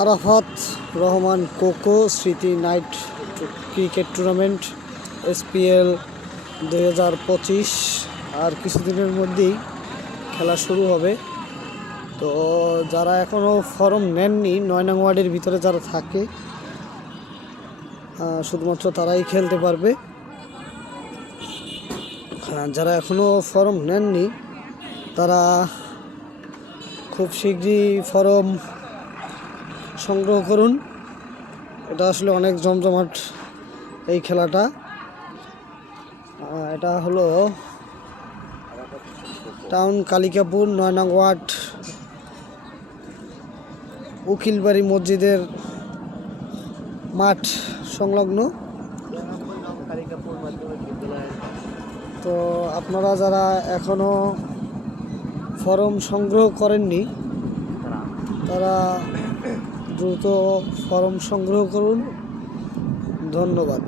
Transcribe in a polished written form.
Arafat Rahman cocoa স্মৃতি night cricket tournament SPL 2025 আর কিছুদিনের মধ্যেই খেলা শুরু হবে। তো যারা এখনও ফর্ম নেননি 9 নং ওয়ার্ডের ভিতরে যারা থাকে শুধুমাত্র তারাই খেলতে পারবে। যারা এখনও ফর্ম নেননি তারা খুব শীঘ্রই ফর্ম সংগ্রহ করুন। এটা আসলে অনেক জমজমাট এই খেলাটা। এটা হলো টাউন কালিকাপুর 9 নং ওয়ার্ড উকিলবাড়ি মসজিদের মাঠ সংলগ্ন। তো আপনারা যারা এখনও ফর্ম সংগ্রহ করেননি তারা দ্রুত ফর্ম সংগ্রহ করুন। ধন্যবাদ।